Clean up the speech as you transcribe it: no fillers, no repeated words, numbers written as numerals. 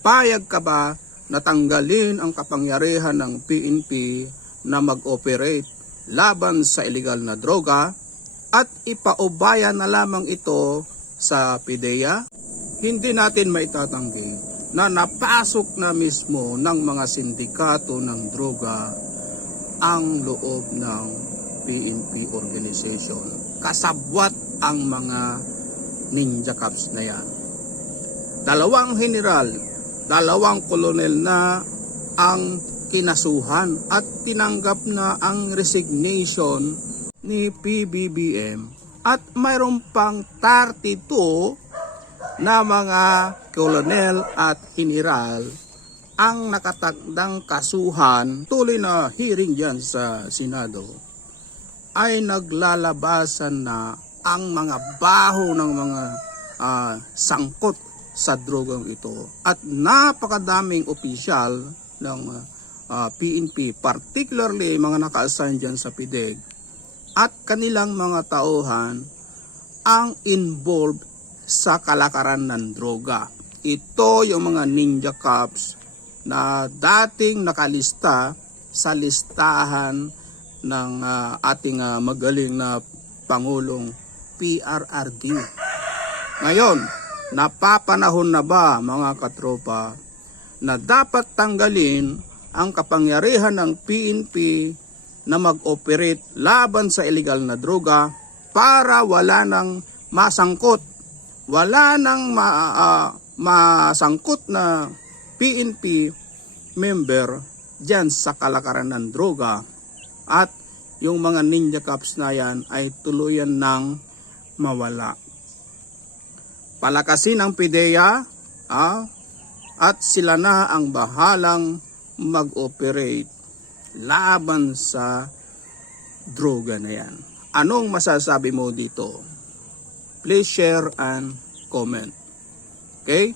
Payag ka ba na tanggalin ang kapangyarihan ng PNP na mag-operate laban sa illegal na droga at ipaubaya na lamang ito sa PIDEA? Hindi natin maitatanggi na napasok na mismo ng mga sindikato ng droga ang loob ng PNP organization. Kasabwat ang mga ninja cops na yan. 2 general, 2 kolonel na ang kinasuhan at tinanggap na ang resignation ni PBBM at mayroon pang 32 na mga kolonel at general ang nakatakdang kasuhan. Tuloy na hearing dyan sa Senado ay naglalabasan na ang mga baho ng mga sangkot sa drogang ito at napakadaming opisyal ng PNP, particularly mga naka-assign dyan sa PIDEG at kanilang mga tauhan ang involved sa kalakaran ng droga. Ito yung mga ninja cops na dating nakalista sa listahan ng ating magaling na Pangulong PRRD. Ngayon, napapanahon na ba mga katropa na dapat tanggalin ang kapangyarihan ng PNP na mag-operate laban sa illegal na droga para wala nang masangkot, wala nang masangkot na PNP member dyan sa kalakaran ng droga at yung mga ninja cops na yan ay tuluyan ng mawala. Palakasin ang PIDEA at sila na ang bahalang mag-operate laban sa droga na yan. Anong masasabi mo dito? Please share and comment. Okay?